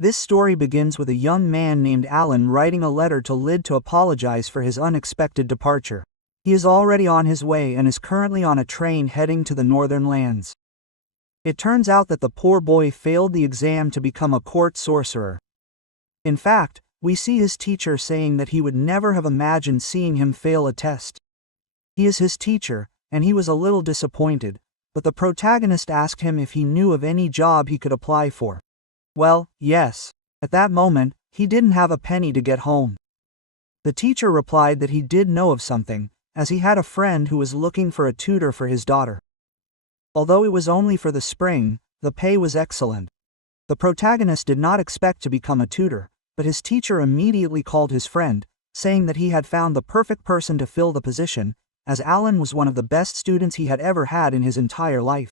This story begins with a young man named Alan writing a letter to Lyd to apologize for his unexpected departure. He is already on his way and is currently on a train heading to the northern lands. It turns out that the poor boy failed the exam to become a court sorcerer. In fact, we see his teacher saying that he would never have imagined seeing him fail a test. He is his teacher, and he was a little disappointed, but the protagonist asked him if he knew of any job he could apply for. Well, yes. At that moment, he didn't have a penny to get home. The teacher replied that he did know of something, as he had a friend who was looking for a tutor for his daughter. Although it was only for the spring, the pay was excellent. The protagonist did not expect to become a tutor, but his teacher immediately called his friend, saying that he had found the perfect person to fill the position, as Alan was one of the best students he had ever had in his entire life.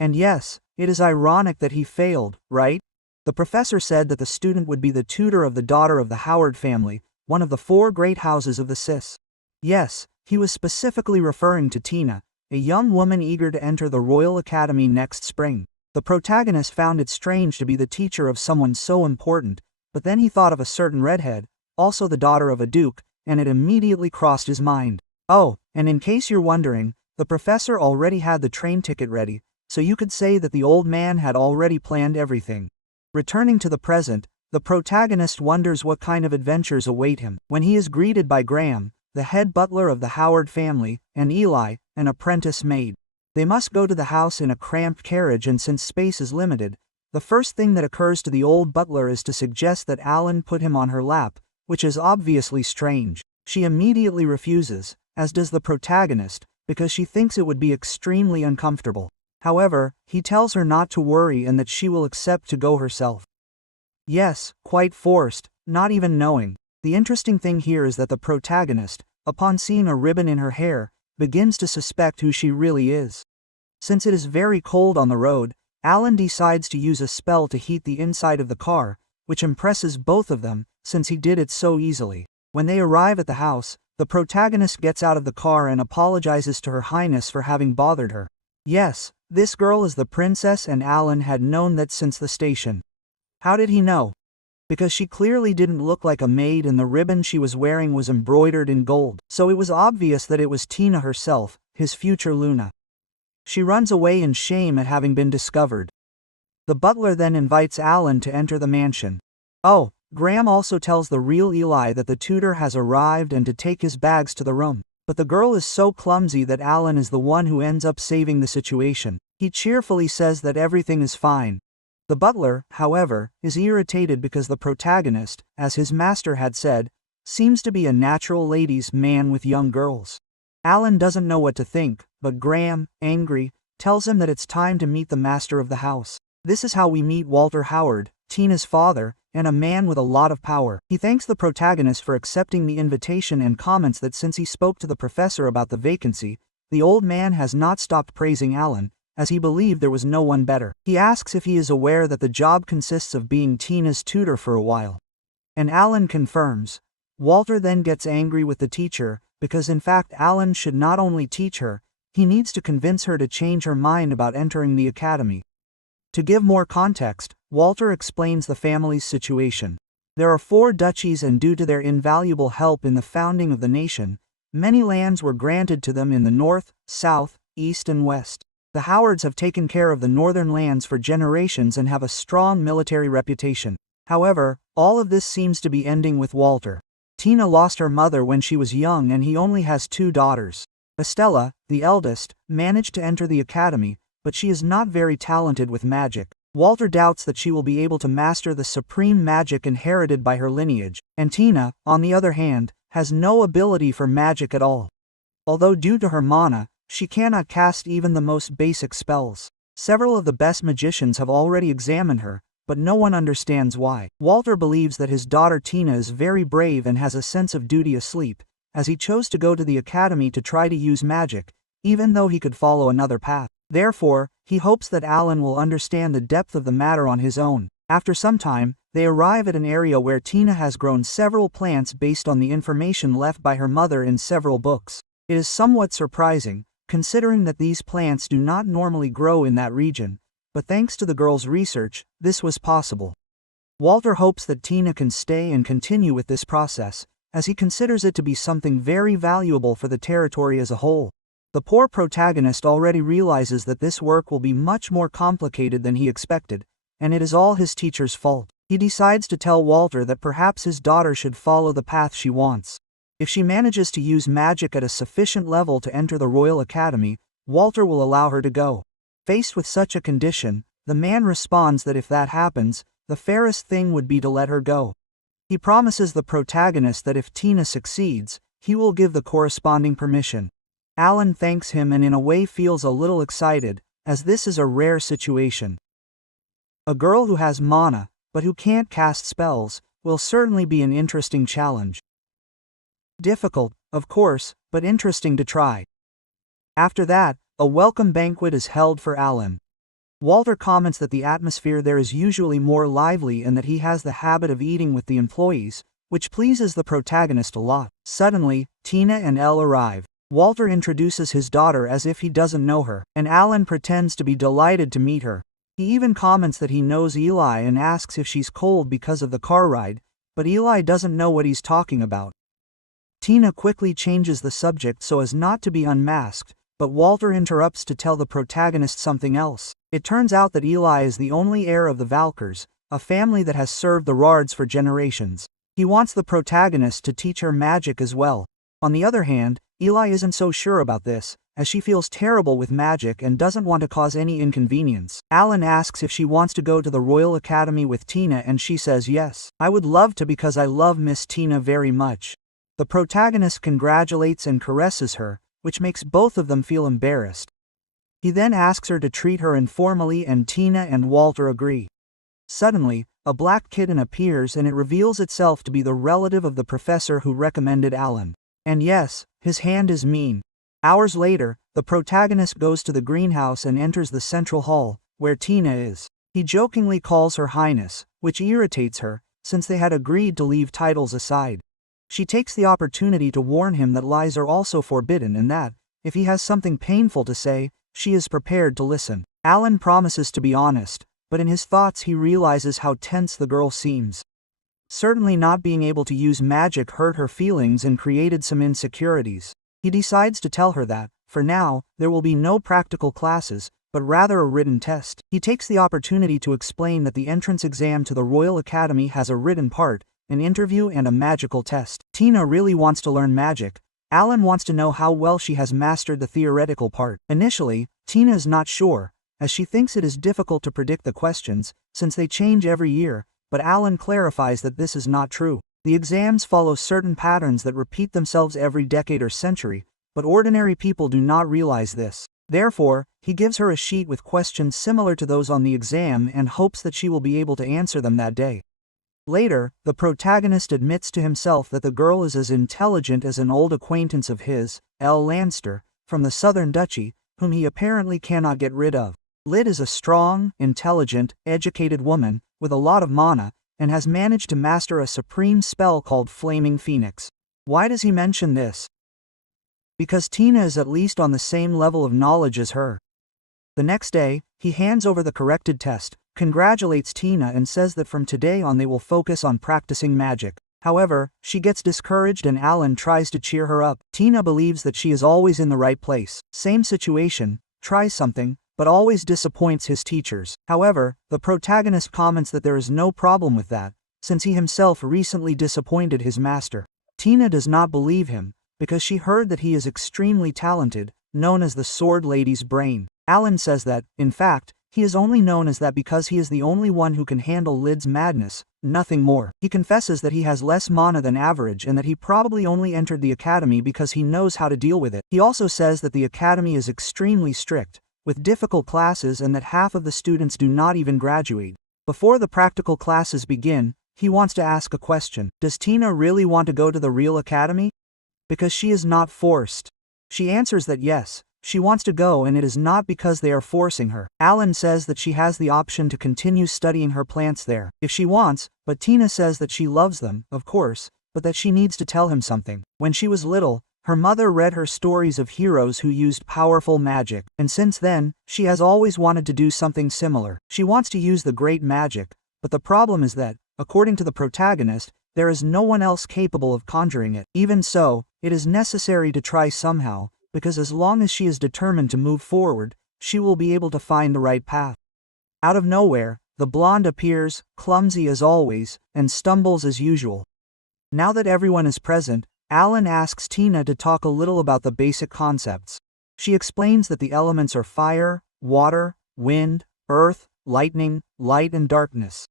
And yes, it is ironic that he failed, right? The professor said that the student would be the tutor of the daughter of the Howard family, one of the 4 great houses of the Cis. Yes, he was specifically referring to Tina, a young woman eager to enter the Royal Academy next spring. The protagonist found it strange to be the teacher of someone so important, but then he thought of a certain redhead, also the daughter of a duke, and it immediately crossed his mind. Oh, and in case you're wondering, the professor already had the train ticket ready, so you could say that the old man had already planned everything. Returning to the present, the protagonist wonders what kind of adventures await him when he is greeted by Graham, the head butler of the Howard family, and Eli, an apprentice maid. They must go to the house in a cramped carriage, and since space is limited, the first thing that occurs to the old butler is to suggest that Alan put him on her lap, which is obviously strange. She immediately refuses, as does the protagonist, because she thinks it would be extremely uncomfortable. However, he tells her not to worry and that she will accept to go herself. Yes, quite forced, not even knowing. The interesting thing here is that the protagonist, upon seeing a ribbon in her hair, begins to suspect who she really is. Since it is very cold on the road, Alan decides to use a spell to heat the inside of the car, which impresses both of them, since he did it so easily. When they arrive at the house, the protagonist gets out of the car and apologizes to Her Highness for having bothered her. Yes, this girl is the princess, and Alan had known that since the station. How did he know? Because she clearly didn't look like a maid and the ribbon she was wearing was embroidered in gold, so it was obvious that it was Tina herself, his future Luna. She runs away in shame at having been discovered. The butler then invites Alan to enter the mansion. Oh, Graham also tells the real Eli that the tutor has arrived and to take his bags to the room. But the girl is so clumsy that Alan is the one who ends up saving the situation. He cheerfully says that everything is fine. The butler, however, is irritated because the protagonist, as his master had said, seems to be a natural ladies' man with young girls. Alan doesn't know what to think, but Graham, angry, tells him that it's time to meet the master of the house. This is how we meet Walter Howard, Tina's father, and a man with a lot of power. He thanks the protagonist for accepting the invitation and comments that since he spoke to the professor about the vacancy, the old man has not stopped praising Alan, as he believed there was no one better. He asks if he is aware that the job consists of being Tina's tutor for a while. And Alan confirms. Walter then gets angry with the teacher, because in fact Alan should not only teach her, he needs to convince her to change her mind about entering the academy. To give more context, Walter explains the family's situation. There are 4 duchies, and due to their invaluable help in the founding of the nation, many lands were granted to them in the north, south, east and west. The Howards have taken care of the northern lands for generations and have a strong military reputation. However, all of this seems to be ending with Walter. Tina lost her mother when she was young and he only has 2 daughters. Estella, the eldest, managed to enter the academy, but she is not very talented with magic. Walter doubts that she will be able to master the supreme magic inherited by her lineage, and Tina, on the other hand, has no ability for magic at all. Although due to her mana, she cannot cast even the most basic spells. Several of the best magicians have already examined her, but no one understands why. Walter believes that his daughter Tina is very brave and has a sense of duty asleep, as he chose to go to the academy to try to use magic, even though he could follow another path. Therefore, he hopes that Alan will understand the depth of the matter on his own. After some time, they arrive at an area where Tina has grown several plants based on the information left by her mother in several books. It is somewhat surprising, considering that these plants do not normally grow in that region, but thanks to the girl's research, this was possible. Walter hopes that Tina can stay and continue with this process, as he considers it to be something very valuable for the territory as a whole. The poor protagonist already realizes that this work will be much more complicated than he expected, and it is all his teacher's fault. He decides to tell Walter that perhaps his daughter should follow the path she wants. If she manages to use magic at a sufficient level to enter the Royal Academy, Walter will allow her to go. Faced with such a condition, the man responds that if that happens, the fairest thing would be to let her go. He promises the protagonist that if Tina succeeds, he will give the corresponding permission. Alan thanks him and in a way feels a little excited, as this is a rare situation. A girl who has mana, but who can't cast spells, will certainly be an interesting challenge. Difficult, of course, but interesting to try. After that, a welcome banquet is held for Alan. Walter comments that the atmosphere there is usually more lively and that he has the habit of eating with the employees, which pleases the protagonist a lot. Suddenly, Tina and Elle arrive. Walter introduces his daughter as if he doesn't know her, and Alan pretends to be delighted to meet her. He even comments that he knows Eli and asks if she's cold because of the car ride, but Eli doesn't know what he's talking about. Tina quickly changes the subject so as not to be unmasked, but Walter interrupts to tell the protagonist something else. It turns out that Eli is the only heir of the Valkyrs, a family that has served the Rards for generations. He wants the protagonist to teach her magic as well. On the other hand, Eli isn't so sure about this, as she feels terrible with magic and doesn't want to cause any inconvenience. Alan asks if she wants to go to the Royal Academy with Tina and she says yes. I would love to because I love Miss Tina very much. The protagonist congratulates and caresses her, which makes both of them feel embarrassed. He then asks her to treat her informally and Tina and Walter agree. Suddenly, a black kitten appears and it reveals itself to be the relative of the professor who recommended Alan. And yes, his hand is mean. Hours later, the protagonist goes to the greenhouse and enters the central hall, where Tina is. He jokingly calls her Highness, which irritates her, since they had agreed to leave titles aside. She takes the opportunity to warn him that lies are also forbidden and that, if he has something painful to say, she is prepared to listen. Alan promises to be honest, but in his thoughts he realizes how tense the girl seems. Certainly not being able to use magic hurt her feelings and created some insecurities. He decides to tell her that, for now, there will be no practical classes, but rather a written test. He takes the opportunity to explain that the entrance exam to the Royal Academy has a written part, an interview and a magical test. Tina really wants to learn magic. Alan wants to know how well she has mastered the theoretical part. Initially, Tina is not sure, as she thinks it is difficult to predict the questions, since they change every year, but Alan clarifies that this is not true. The exams follow certain patterns that repeat themselves every decade or century, but ordinary people do not realize this. Therefore, he gives her a sheet with questions similar to those on the exam and hopes that she will be able to answer them that day. Later, the protagonist admits to himself that the girl is as intelligent as an old acquaintance of his, Elle Lanster, from the Southern Duchy, whom he apparently cannot get rid of. Lyd is a strong, intelligent, educated woman, with a lot of mana, and has managed to master a supreme spell called Flaming Phoenix. Why does he mention this? Because Tina is at least on the same level of knowledge as her. The next day, he hands over the corrected test, congratulates Tina and says that from today on they will focus on practicing magic. However, she gets discouraged and Alan tries to cheer her up. Tina believes that she is always in the right place. Same situation, tries something, but always disappoints his teachers. However, the protagonist comments that there is no problem with that, since he himself recently disappointed his master. Tina does not believe him, because she heard that he is extremely talented, known as the Sword Lady's brain. Alan says that, in fact, he is only known as that because he is the only one who can handle Lyd's madness, nothing more. He confesses that he has less mana than average and that he probably only entered the academy because he knows how to deal with it. He also says that the academy is extremely strict, with difficult classes and that half of the students do not even graduate. Before the practical classes begin, he wants to ask a question. Does Tina really want to go to the real academy? Because she is not forced. She answers that yes, she wants to go and it is not because they are forcing her. Alan says that she has the option to continue studying her plants there, if she wants, but Tina says that she loves them, of course, but that she needs to tell him something. When she was little, her mother read her stories of heroes who used powerful magic, and since then, she has always wanted to do something similar. She wants to use the great magic, but the problem is that, According to the protagonist, there is no one else capable of conjuring it. Even so, it is necessary to try somehow, because as long as she is determined to move forward, she will be able to find the right path. Out of nowhere, the blonde appears, clumsy as always, and stumbles as usual. Now that everyone is present, Alan asks Tina to talk a little about the basic concepts. She explains that the elements are fire, water, wind, earth, lightning, light and darkness.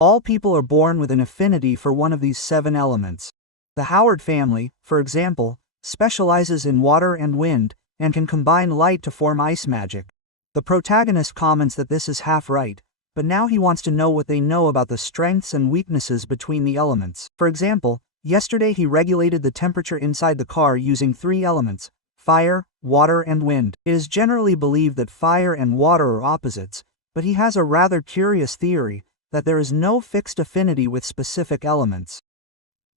All people are born with an affinity for one of these 7 elements. The Howard family, for example, specializes in water and wind, and can combine light to form ice magic. The protagonist comments that this is half right, but now he wants to know what they know about the strengths and weaknesses between the elements. For example, yesterday he regulated the temperature inside the car using 3 elements: fire, water and wind. It is generally believed that fire and water are opposites, but he has a rather curious theory that there is no fixed affinity with specific elements.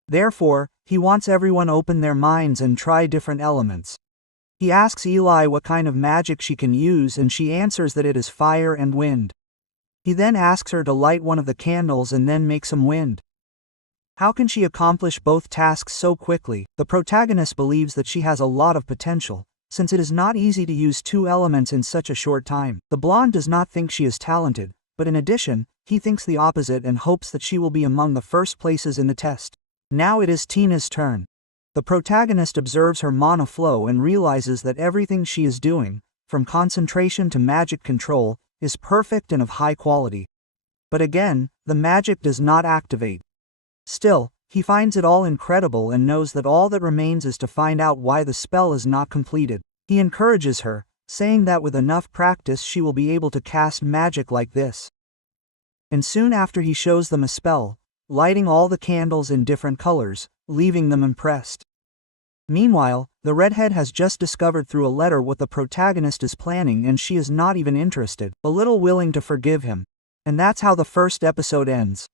Therefore, he wants everyone open their minds and try different elements. He asks Eli what kind of magic she can use and she answers that it is fire and wind. He then asks her to light one of the candles and then make some wind. How can she accomplish both tasks so quickly? The protagonist believes that she has a lot of potential, since it is not easy to use 2 elements in such a short time. The blonde does not think she is talented, but in addition, he thinks the opposite and hopes that she will be among the first places in the test. Now it is Tina's turn. The protagonist observes her mana flow and realizes that everything she is doing, from concentration to magic control, is perfect and of high quality. But again, the magic does not activate. Still, he finds it all incredible and knows that all that remains is to find out why the spell is not completed. He encourages her, saying that with enough practice she will be able to cast magic like this. And soon after he shows them a spell, lighting all the candles in different colors, leaving them impressed. Meanwhile, the redhead has just discovered through a letter what the protagonist is planning and she is not even interested, a little willing to forgive him. And that's how the first episode ends.